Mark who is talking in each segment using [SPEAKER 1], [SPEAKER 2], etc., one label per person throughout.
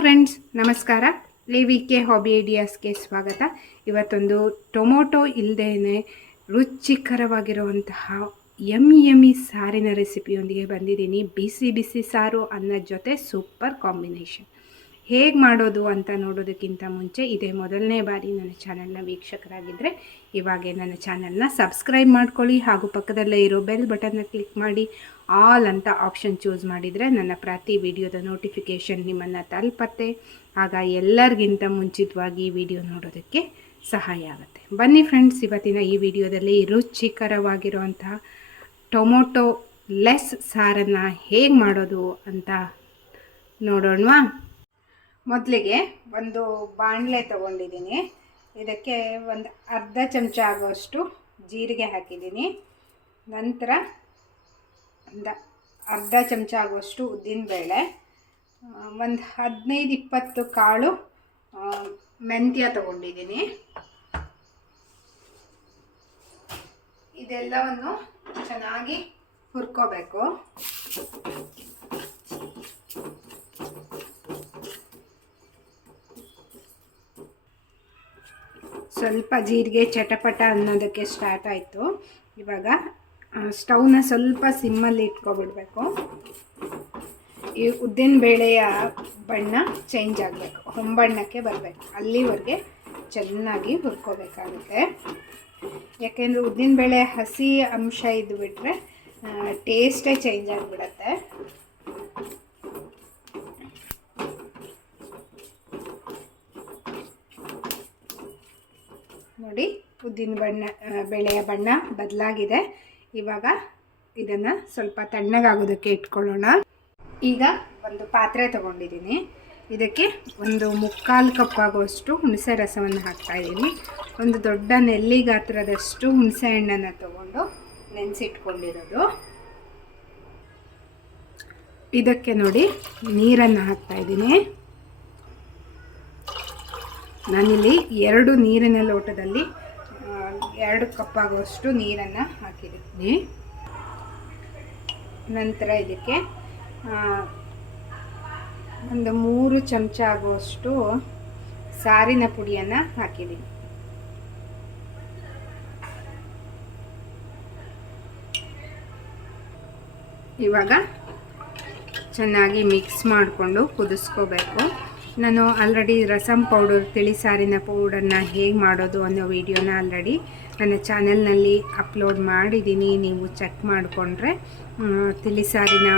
[SPEAKER 1] Friends ನಮಸ್ಕಾರ. V K hobby ಐಡಿಯಾಸ್ಗೆ ಸ್ವಾಗತ. ಇವತ್ತೊಂದು ಟೊಮೊಟೊ ಇಲ್ಲದೇ ರುಚಿಕರವಾಗಿರುವಂತಹ ಯಮ್ಮಿ ಯಮ್ಮಿ ಸಾರಿನ ರೆಸಿಪಿಯೊಂದಿಗೆ ಬಂದಿದ್ದೀನಿ. ಬಿಸಿ ಬಿಸಿ ಸಾರು ಅನ್ನದ ಜೊತೆ ಸೂಪರ್ ಕಾಂಬಿನೇಷನ್ ಹೇಗೆ ಮಾಡೋದು ಅಂತ ನೋಡೋದಕ್ಕಿಂತ ಮುಂಚೆ ಇದೇ ಮೊದಲನೇ ಬಾರಿ ನನ್ನ ಚಾನಲ್ನ ವೀಕ್ಷಕರಾಗಿದ್ದರೆ ಇವಾಗೆ ನನ್ನ ಚಾನಲ್ನ ಸಬ್ಸ್ಕ್ರೈಬ್ ಮಾಡ್ಕೊಳ್ಳಿ ಹಾಗೂ ಪಕ್ಕದಲ್ಲೇ ಇರೋ ಬೆಲ್ ಬಟನ್ನ ಕ್ಲಿಕ್ ಮಾಡಿ ಆಲ್ ಅಂತ ಆಪ್ಷನ್ ಚೂಸ್ ಮಾಡಿದರೆ ನನ್ನ ಪ್ರತಿ ವಿಡಿಯೋದ ನೋಟಿಫಿಕೇಷನ್ ನಿಮ್ಮನ್ನು ತಲುಪತ್ತೆ. ಆಗ ಎಲ್ಲರಿಗಿಂತ ಮುಂಚಿತವಾಗಿ ವಿಡಿಯೋ ನೋಡೋದಕ್ಕೆ ಸಹಾಯ ಆಗುತ್ತೆ. ಬನ್ನಿ ಫ್ರೆಂಡ್ಸ್, ಇವತ್ತಿನ ಈ ವಿಡಿಯೋದಲ್ಲಿ ರುಚಿಕರವಾಗಿರುವಂತಹ ಟೊಮೊಟೊ ಲೆಸ್ ಸಾರನ್ನು ಹೇಗೆ ಮಾಡೋದು ಅಂತ ನೋಡೋಣವಾ? ಮೊದಲಿಗೆ ಒಂದು ಬಾಣಲೆ ತಗೊಂಡಿದ್ದೀನಿ. ಇದಕ್ಕೆ ಒಂದು ಅರ್ಧ ಚಮಚ ಆಗುವಷ್ಟು ಜೀರಿಗೆ ಹಾಕಿದ್ದೀನಿ. ನಂತರ ಒಂದು ಅರ್ಧ ಚಮಚ ಆಗುವಷ್ಟು ಉದ್ದಿನಬೇಳೆ, ಒಂದು ಹದಿನೈದು ಇಪ್ಪತ್ತು ಕಾಳು ಮೆಂತ್ಯ ತಗೊಂಡಿದ್ದೀನಿ. ಇದೆಲ್ಲವನ್ನು ಚೆನ್ನಾಗಿ ಹುರ್ಕೋಬೇಕು. ಸ್ವಲ್ಪ ಜೀರಿಗೆ ಚಟಪಟ ಅನ್ನೋದಕ್ಕೆ ಸ್ಟಾರ್ಟ್ ಆಯಿತು. ಇವಾಗ ಸ್ಟವ್ನ ಸ್ವಲ್ಪ ಸಿಮ್ಮಲ್ಲಿ ಇಟ್ಕೊಬಿಡ್ಬೇಕು. ಈ ಉದ್ದಿನ ಬೇಳೆಯ ಬಣ್ಣ ಚೇಂಜ್ ಆಗಬೇಕು. ಹೊಂಬಣ್ಣಕ್ಕೆ ಬರಬೇಕು. ಅಲ್ಲಿವರೆಗೆ ಚೆನ್ನಾಗಿ ಹುರ್ಕೋಬೇಕಾಗುತ್ತೆ. ಯಾಕೆಂದರೆ ಉದ್ದಿನ ಬೇಳೆ ಹಸಿ ಅಂಶ ಇದ್ದು ಬಿಟ್ಟರೆ ಟೇಸ್ಟೇ ಚೇಂಜ್ ಆಗಿಬಿಡತ್ತೆ. ನೋಡಿ ಉದ್ದಿನ ಬಣ್ಣ ಬೆಳೆಯ ಬಣ್ಣ ಬದಲಾಗಿದೆ. ಇವಾಗ ಇದನ್ನು ಸ್ವಲ್ಪ ತಣ್ಣಗಾಗೋದಕ್ಕೆ ಇಟ್ಕೊಳ್ಳೋಣ. ಈಗ ಒಂದು ಪಾತ್ರೆ ತಗೊಂಡಿದ್ದೀನಿ. ಇದಕ್ಕೆ ಒಂದು ಮುಕ್ಕಾಲು ಕಪ್ ಆಗುವಷ್ಟು ಹುಣಸೆ ರಸವನ್ನು ಹಾಕ್ತಾ ಇದ್ದೀನಿ. ಒಂದು ದೊಡ್ಡ ನೆಲ್ಲಿ ಗಾತ್ರದಷ್ಟು ಹುಣಸೆ ಹಣ್ಣನ್ನು ತಗೊಂಡು ನೆನೆಸಿಟ್ಕೊಂಡಿರೋದು. ಇದಕ್ಕೆ ನೋಡಿ ನೀರನ್ನು ಹಾಕ್ತಾ ಇದ್ದೀನಿ. ನಾನಿಲ್ಲಿ ಎರಡು ನೀರಿನ ಲೋಟದಲ್ಲಿ ಎರಡು ಕಪ್ ಆಗುವಷ್ಟು ನೀರನ್ನು ಹಾಕಿದ್ದೀನಿ. ನಂತರ ಇದಕ್ಕೆ ಒಂದು ಮೂರು ಚಮಚ ಆಗುವಷ್ಟು ಸಾರಿನ ಪುಡಿಯನ್ನು ಹಾಕಿದ್ದೀನಿ. ಇವಾಗ ಚೆನ್ನಾಗಿ ಮಿಕ್ಸ್ ಮಾಡಿಕೊಂಡು ಕುದಿಸ್ಕೋಬೇಕು. ನಾನು ಆಲ್ರೆಡಿ ರಸಮ್ ಪೌಡರ್ ತಿಳಿಸಾರಿನ ಪೌಡರ್ನ ಹೇಗೆ ಮಾಡೋದು ಅನ್ನೋ ವಿಡಿಯೋನ ಆಲ್ರೆಡಿ ನನ್ನ ಚಾನೆಲ್ನಲ್ಲಿ ಅಪ್ಲೋಡ್ ಮಾಡಿದ್ದೀನಿ. ನೀವು ಚೆಕ್ ಮಾಡಿಕೊಂಡ್ರೆ ತಿಳಿಸಾರಿನ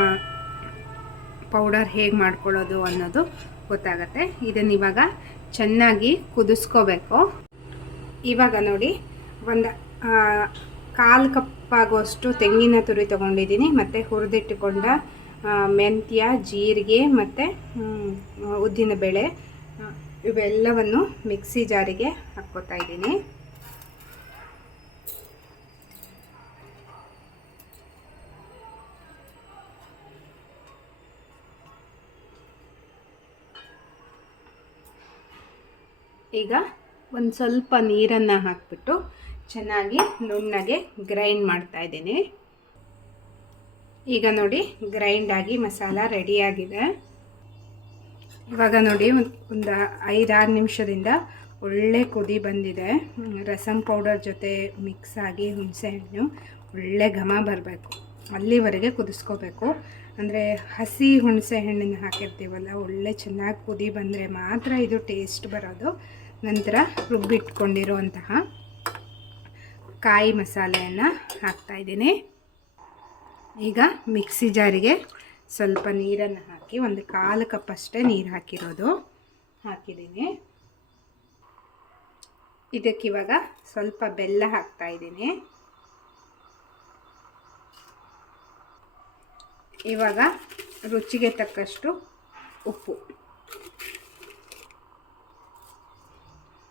[SPEAKER 1] ಪೌಡರ್ ಹೇಗೆ ಮಾಡ್ಕೊಳ್ಳೋದು ಅನ್ನೋದು ಗೊತ್ತಾಗತ್ತೆ. ಇದನ್ನು ಇವಾಗ ಚೆನ್ನಾಗಿ ಕುದಿಸ್ಕೋಬೇಕು. ಇವಾಗ ನೋಡಿ, ಒಂದು ಕಾಲು ಕಪ್ಪಾಗುವಷ್ಟು ತೆಂಗಿನ ತುರಿ ತೊಗೊಂಡಿದ್ದೀನಿ. ಮತ್ತು ಹುರಿದಿಟ್ಟುಕೊಂಡ ಮೆಂತ್ಯ, ಜೀರಿಗೆ ಮತ್ತು ಉದ್ದಿನ ಬೇಳೆ ಇವೆಲ್ಲವನ್ನು ಮಿಕ್ಸಿ ಜಾರಿಗೆ ಹಾಕ್ಕೋತಾ ಇದ್ದೀನಿ. ಈಗ ಒಂದು ಸ್ವಲ್ಪ ನೀರನ್ನು ಹಾಕಿಬಿಟ್ಟು ಚೆನ್ನಾಗಿ ನುಣ್ಣಗೆ ಗ್ರೈಂಡ್ ಮಾಡ್ತಾ ಇದ್ದೀನಿ. ಈಗ ನೋಡಿ ಗ್ರೈಂಡ್ ಆಗಿ ಮಸಾಲ ರೆಡಿಯಾಗಿದೆ ಇವಾಗ ನೋಡಿ ಒಂದು ಐದಾರು ನಿಮಿಷದಿಂದ ಒಳ್ಳೆ ಕುದಿ ಬಂದಿದೆ. ರಸಂ ಪೌಡರ್ ಜೊತೆ ಮಿಕ್ಸ್ ಆಗಿ ಹುಣಸೆ ಹಣ್ಣು ಒಳ್ಳೆ ಘಮ ಬರಬೇಕು. ಅಲ್ಲಿವರೆಗೆ ಕುದಿಸ್ಕೋಬೇಕು. ಅಂದರೆ ಹಸಿ ಹುಣಸೆ ಹಣ್ಣನ್ನು ಹಾಕಿರ್ತೀವಲ್ಲ, ಒಳ್ಳೆ ಚೆನ್ನಾಗಿ ಕುದಿ ಬಂದರೆ ಮಾತ್ರ ಇದು ಟೇಸ್ಟ್ ಬರೋದು. ನಂತರ ರುಬ್ಬಿಟ್ಕೊಂಡಿರುವಂತಹ ಕಾಯಿ ಮಸಾಲೆಯನ್ನು ಹಾಕ್ತಾಯಿದ್ದೀನಿ ಈಗ ಮಿಕ್ಸಿ ಜಾರಿಗೆ ಸ್ವಲ್ಪ ನೀರನ್ನು ಹಾಕಿ, ಒಂದು ಕಾಲು ಕಪ್ ಅಷ್ಟೇ ನೀರು ಹಾಕಿರೋದು ಹಾಕಿದ್ದೀನಿ. ಇದಕ್ಕಿವಾಗ ಸ್ವಲ್ಪ ಬೆಲ್ಲ ಹಾಕ್ತಾ ಇದ್ದೀನಿ. ಇವಾಗ ರುಚಿಗೆ ತಕ್ಕಷ್ಟು ಉಪ್ಪು.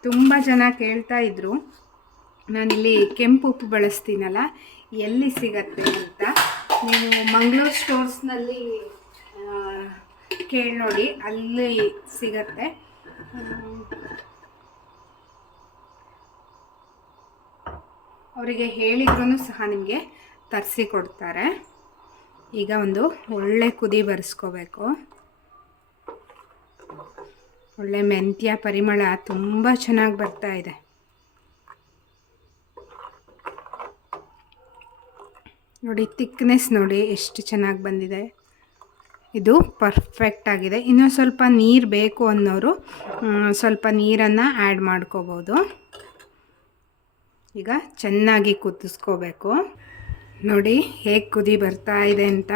[SPEAKER 1] ತುಂಬ ಜನ ಕೇಳ್ತಾ ಇದ್ರು, ನಾನಿಲ್ಲಿ ಕೆಂಪು ಉಪ್ಪು ಬಳಸ್ತೀನಲ್ಲ, ಎಲ್ಲಿ ಸಿಗತ್ತೆ ಅಂತ. ನೀವು ಮಂಗಳೂರು ಸ್ಟೋರ್ಸ್ನಲ್ಲಿ ಕೇಳಿ ನೋಡಿ, ಅಲ್ಲಿ ಸಿಗತ್ತೆ. ಅವರಿಗೆ ಹೇಳಿದ್ರೂ ಸಹ ನಿಮಗೆ ತರಿಸಿ ಕೊಡ್ತಾರೆ. ಈಗ ಒಂದು ಒಳ್ಳೆ ಕುದಿ ಬರೆಸ್ಕೋಬೇಕು. ಒಳ್ಳೆ ಮೆಂತ್ಯ ಪರಿಮಳ ತುಂಬ ಚೆನ್ನಾಗಿ ಬರ್ತಾ ಇದೆ. ನೋಡಿ ತಿಕ್ನೆಸ್ ನೋಡಿ ಎಷ್ಟು ಚೆನ್ನಾಗಿ ಬಂದಿದೆ. ಇದು ಪರ್ಫೆಕ್ಟ್ ಆಗಿದೆ. ಇನ್ನೂ ಸ್ವಲ್ಪ ನೀರು ಬೇಕು ಅನ್ನೋರು ಸ್ವಲ್ಪ ನೀರನ್ನು ಆ್ಯಡ್ ಮಾಡ್ಕೋಬೋದು. ಈಗ ಚೆನ್ನಾಗಿ ಕುದಿಸ್ಕೋಬೇಕು. ನೋಡಿ, ಹೇಗೆ ಕುದಿ ಬರ್ತಾ ಇದೆ ಅಂತ.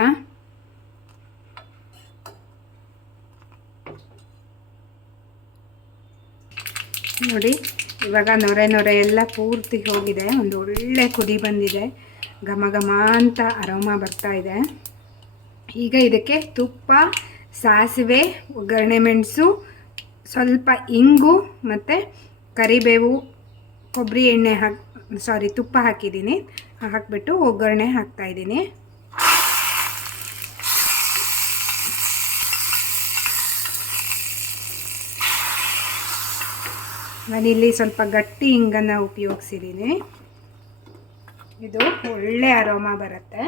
[SPEAKER 1] ನೋಡಿ, ಇವಾಗ ನೊರೆ ನೊರೆ ಎಲ್ಲ ಪೂರ್ತಿ ಹೋಗಿದೆ. ಒಂದು ಒಳ್ಳೆ ಕುದಿ ಬಂದಿದೆ. ಘಮ ಘಮ ಅಂತ ಅರೋಮ ಬರ್ತಾ ಇದೆ. ಈಗ ಇದಕ್ಕೆ ತುಪ್ಪ, ಸಾಸಿವೆ, ಒಗ್ಗರಣೆ ಮೆಣಸು, ಸ್ವಲ್ಪ ಇಂಗು ಮತ್ತು ಕರಿಬೇವು, ಕೊಬ್ಬರಿ ಎಣ್ಣೆ ಹಾಕಿ ಸಾರಿ ತುಪ್ಪ ಹಾಕಿದ್ದೀನಿ. ಹಾಕಿಬಿಟ್ಟು ಒಗ್ಗರಣೆ ಹಾಕ್ತಾಯಿದ್ದೀನಿ ನಾನಿಲ್ಲಿ ಸ್ವಲ್ಪ ಗಟ್ಟಿ ಹಿಂಗನ್ನು ಉಪಯೋಗಿಸಿದ್ದೀನಿ. ಇದು ಒಳ್ಳೆ ಅರೋಮ ಬರುತ್ತೆ.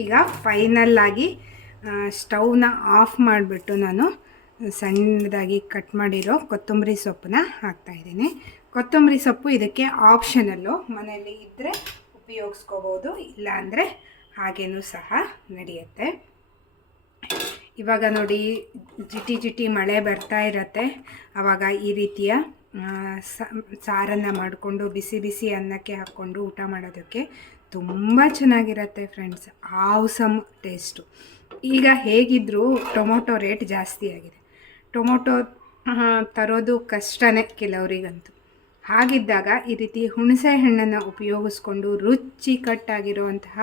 [SPEAKER 1] ಈಗ ಫೈನಲ್ ಆಗಿ ಸ್ಟವ್ನ ಆಫ್ ಮಾಡಿಬಿಟ್ಟು ನಾನು ಸಣ್ಣದಾಗಿ ಕಟ್ ಮಾಡಿರೋ ಕೊತ್ತಂಬರಿ ಸೊಪ್ಪನ್ನ ಹಾಕ್ತಾಯಿದ್ದೀನಿ ಕೊತ್ತಂಬರಿ ಸೊಪ್ಪು ಇದಕ್ಕೆ ಆಪ್ಷನಲ್ಲು ಮನೆಯಲ್ಲಿ ಇದ್ದರೆ ಉಪಯೋಗಿಸ್ಕೋಬೋದು ಇಲ್ಲಾಂದರೆ ಹಾಗೇನೂ ಸಹ ನಡೆಯುತ್ತೆ. ಇವಾಗ ನೋಡಿ, ಜಿಟಿ ಜಿಟಿ ಮಳೆ ಬರ್ತಾ ಇರತ್ತೆ. ಆವಾಗ ಈ ರೀತಿಯ ಸಾರನ್ನು ಮಾಡಿಕೊಂಡು ಬಿಸಿ ಬಿಸಿ ಅನ್ನಕ್ಕೆ ಹಾಕ್ಕೊಂಡು ಊಟ ಮಾಡೋದಕ್ಕೆ ತುಂಬ ಚೆನ್ನಾಗಿರತ್ತೆ ಫ್ರೆಂಡ್ಸ್. ಆವ್ಸಮ್ ಟೇಸ್ಟು. ಈಗ ಹೇಗಿದ್ದರೂ ಟೊಮೊಟೊ ರೇಟ್ ಜಾಸ್ತಿ ಆಗಿದೆ. ಟೊಮೊಟೊ ತರೋದು ಕಷ್ಟನೇ ಕೆಲವರಿಗಂತೂ. ಹಾಗಿದ್ದಾಗ ಈ ರೀತಿ ಹುಣಸೆ ಹಣ್ಣನ್ನು ಉಪಯೋಗಿಸ್ಕೊಂಡು ರುಚಿಕಟ್ಟಾಗಿರುವಂತಹ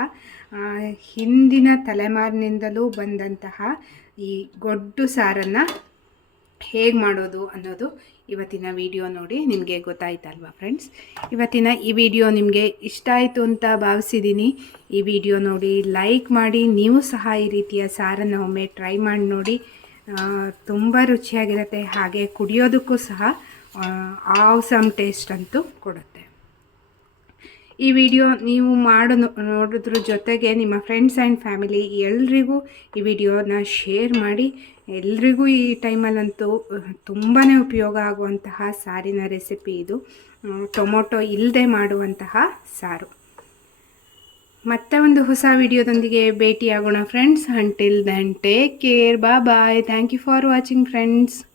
[SPEAKER 1] ಹಿಂದಿನ ತಲೆಮಾರಿನಿಂದಲೂ ಬಂದಂತಹ ಈ ಗೊಡ್ಡು ಸಾರನ್ನು ಹೇಗೆ ಮಾಡೋದು ಅನ್ನೋದು ಇವತ್ತಿನ ವಿಡಿಯೋ ನೋಡಿ ನಿಮಗೆ ಗೊತ್ತಾಯ್ತಲ್ವಾ ಫ್ರೆಂಡ್ಸ್ ಇವತ್ತಿನ ಈ ವಿಡಿಯೋ ನಿಮಗೆ ಇಷ್ಟ ಆಯಿತು ಅಂತ ಭಾವಿಸಿದ್ದೀನಿ ಈ ವಿಡಿಯೋ ನೋಡಿ ಲೈಕ್ ಮಾಡಿ, ನೀವು ಸಹ ಈ ರೀತಿಯ ಸಾರನ್ನು ಒಮ್ಮೆ ಟ್ರೈ ಮಾಡಿ ನೋಡಿ. ತುಂಬ ರುಚಿಯಾಗಿರುತ್ತೆ. ಹಾಗೆ ಕುಡಿಯೋದಕ್ಕೂ ಸಹ ಆವ್ಸಮ್ ಟೇಸ್ಟ್ ಅಂತೂ ಕೊಡುತ್ತೆ. ಈ ವಿಡಿಯೋ ನೀವು ಮಾಡೋ ನೋಡಿದ್ರ ಜೊತೆಗೆ ನಿಮ್ಮ ಫ್ರೆಂಡ್ಸ್ ಆ್ಯಂಡ್ ಫ್ಯಾಮಿಲಿ ಎಲ್ರಿಗೂ ಈ ವಿಡಿಯೋನ ಶೇರ್ ಮಾಡಿ. ಎಲ್ರಿಗೂ ಈ ಟೈಮಲ್ಲಂತೂ ತುಂಬಾ ಉಪಯೋಗ ಆಗುವಂತಹ ಸಾರಿನ ರೆಸಿಪಿ ಇದು. ಟೊಮೊಟೊ ಇಲ್ಲದೆ ಮಾಡುವಂತಹ ಸಾರು. ಮತ್ತೆ ಒಂದು ಹೊಸ ವಿಡಿಯೋದೊಂದಿಗೆ ಭೇಟಿಯಾಗೋಣ friends until then take care bye bye thank you for watching friends